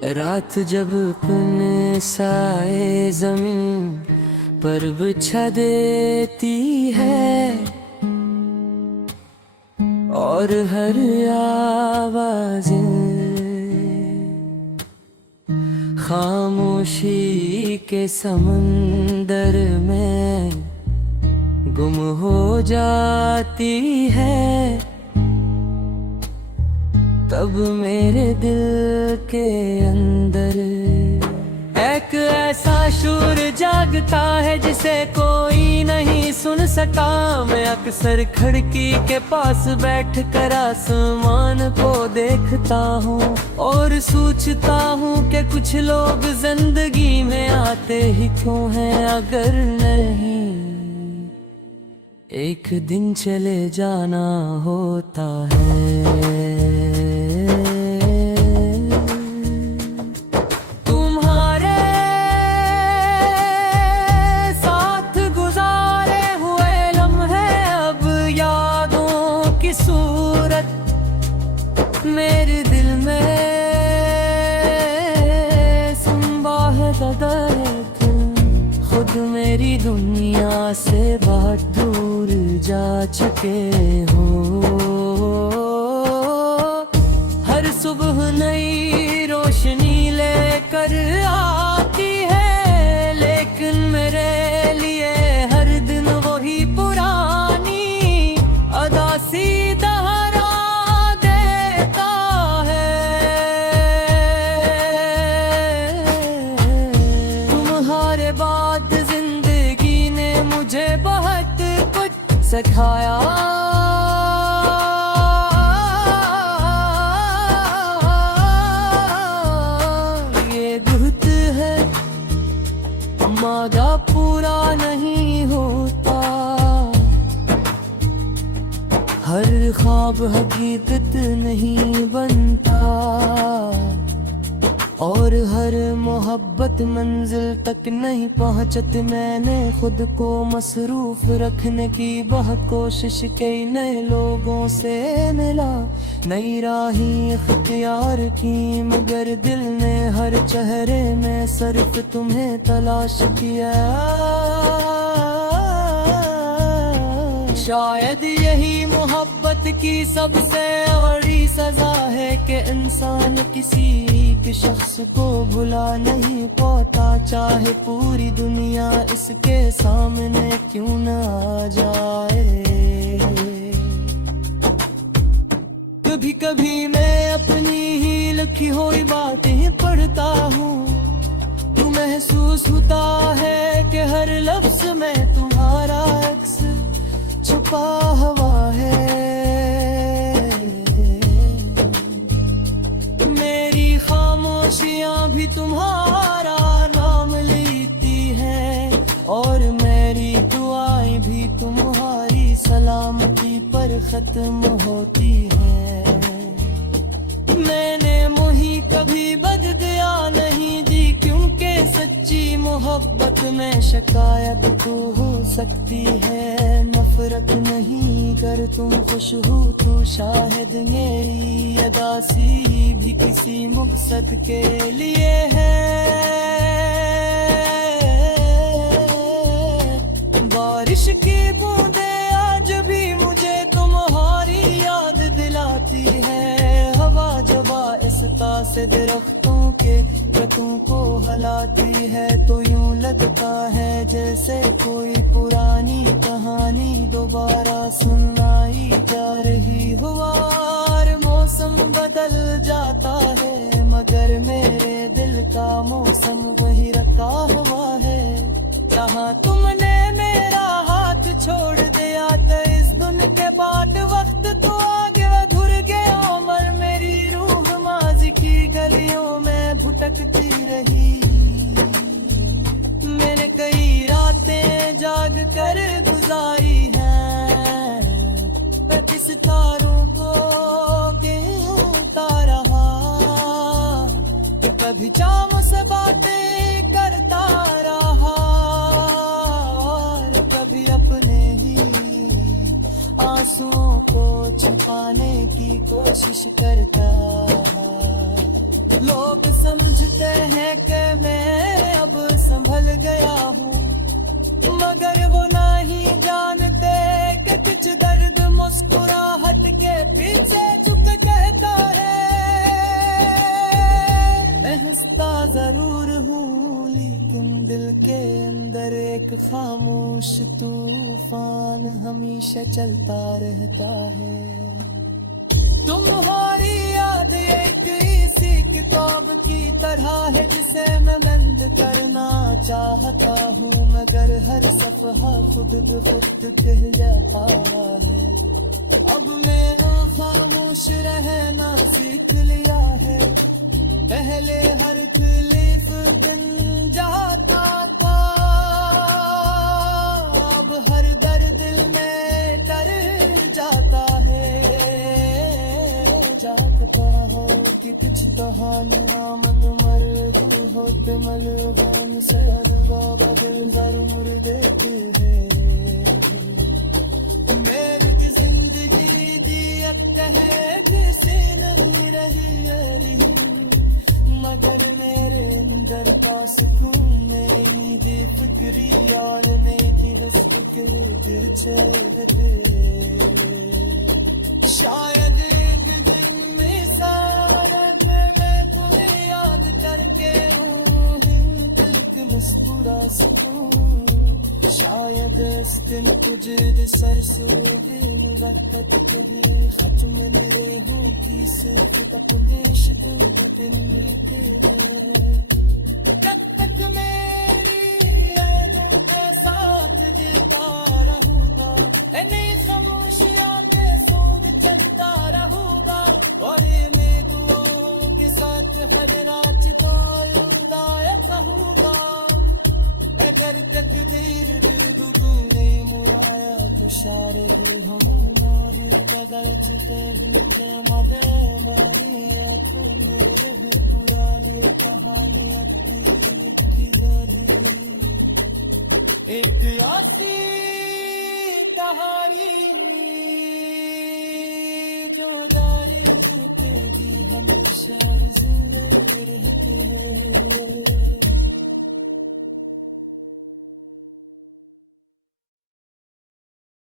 रात जब अपने साए जमीन पर बिछा देती है और हर आवाज़ खामोशी के समंदर में गुम हो जाती है, तब मेरे दिल के अंदर एक ऐसा शूर जागता है जिसे कोई नहीं सुन सका। मैं अक्सर खिड़की के पास बैठ कर आसमान को देखता हूँ और सोचता हूँ कि कुछ लोग जिंदगी में आते ही क्यों हैं, अगर नहीं एक दिन चले जाना होता है। मेरे दिल में संभा है दर्द, खुद मेरी दुनिया से बहुत दूर जा चुके हो। हर सुबह नई रोशनी लेकर आती है, लेकिन मेरे लिए हर दिन वही पुरानी अदासी बाद जिंदगी ने मुझे बहुत कुछ सिखाया। ये दुख है मादा पूरा नहीं होता, हर ख्वाब हकीकत नहीं बनता और हर मोहब्बत मंजिल तक नहीं पहुंचती। मैंने खुद को मसरूफ रखने की बहुत कोशिश की, नए लोगों से मिला, नई राहें इख्तियार की, मगर दिल ने हर चेहरे में सिर्फ तुम्हें तलाश किया। शायद यही मोहब्बत की सबसे बड़ी सजा है कि इंसान किसी एक शख्स को भुला नहीं पाता, चाहे पूरी दुनिया इसके सामने क्यों न आ जाए। कभी कभी मैं अपनी ही लिखी हुई बातें पढ़ता हूँ, तो महसूस होता है कि हर लफ्ज में तुम्हारा अक्स छुपा हुआ है। मेरी खामोशियां भी तुम्हारा नाम लेती हैं और मेरी दुआएं भी तुम्हारी सलामती पर खत्म होती हैं। मैंने मुही कभी बददुआ नहीं दी, क्योंकि सच्ची मोहब्बत में शिकायत तो हो सकती है, नफरत नहीं। कर तुम खुश हो तो शायद मेरी अदासी भी किसी मकसद के लिए है। बारिश की बूंदें आज भी मुझे तुम्हारी याद दिलाती है, हवा जब आहिस्ता से दरख्तों के पत्तों को हलाती है, तो यूं लगता है जैसे कोई पुरानी कहानी दोबारा सुनाई जा रही हो। और मौसम बदल जाता है मगर मेरे दिल का मौसम वही रखा हुआ है। जहाँ तुमने मेरा हाथ छोड़ दिया था, इस दुन के बाद वक्त तो आगे अधूर गया, मर मेरी रूह माज़ी की गलियों में भटकती रही। मैंने कई रातें जाग कर गुजारी हैं, मैं किस तारों को गिनता रहा, कभी चाम से बातें करता रहा और कभी अपने ही आंसुओं को छुपाने की कोशिश करता। लोग समझ कुछ दर्द मुस्कुराहट के पीछे छुप कहता है, मैं हंसता जरूर हूँ लेकिन दिल के अंदर एक खामोश तूफान हमेशा चलता रहता है। तुम्हारी याद एक इसी किताब की तरह है जिसे मैं बंद करना चाहता हूँ, मगर हर सफहा खुद ब खुद कह जाता है। अब मैंने खामोश रहना सीख लिया है, पहले हर तकलीफ बन जाता था, अब हर दर्द दिल में तर जाता है। जागता हो कि कुछ कहानियां मन मर होते मलबान से बाबा दिल जरूर देते हैं। मेरी जिंदगी दियत है किसी नहीं रही, मगर मेरे अंदर का सुकून मेरी फिक्री यार मेरी बस फिक्र चलते। शायद एक दिन में सारा मैं तुम्हें याद करके दिल मुस्कुरा सकूं, शायद इस दिन तुझे सर से भी मुबक्कत कहीं खत्म मेरे हूँ कि सिर्फ तपदेश तू बदलने तेरे। जब तक मेरी यादों के साथ जीता रहूँगा, नहीं खामोशियाँ पे सूद चलता रहूँगा, और मैं दुआओं के साथ हर रात खुदाया कहूँगा। अगर तकदीर डूबने मुराया तुषार हमारे बगल चुके मदे मारी आँखों में रह पुरानी कहानियाँ लिखी जानी, एक आसी कहानी जो जारी रहती हमेशा जिंदा रहती है।